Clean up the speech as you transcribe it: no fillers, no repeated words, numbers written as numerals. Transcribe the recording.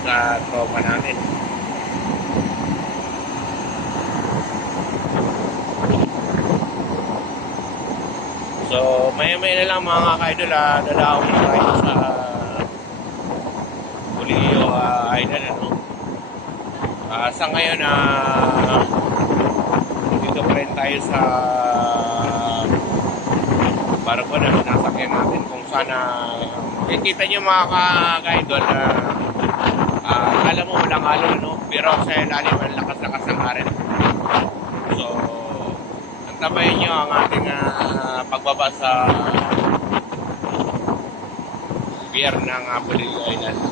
ka-tropa natin. So, maya-maya na lang mga ka-idol, dadawin na tayo sa Bulilio Island, ano. Sa ngayon, dito pa rin tayo sa barko na nasakyan natin kung sana kikita nyo mga ka-idol, alam mo walang alon, no? Pero sa ilalim ang lakas-lakas ng arin. So, antabayin nyo ang ating pagbaba sa pier ng Bulilio Island.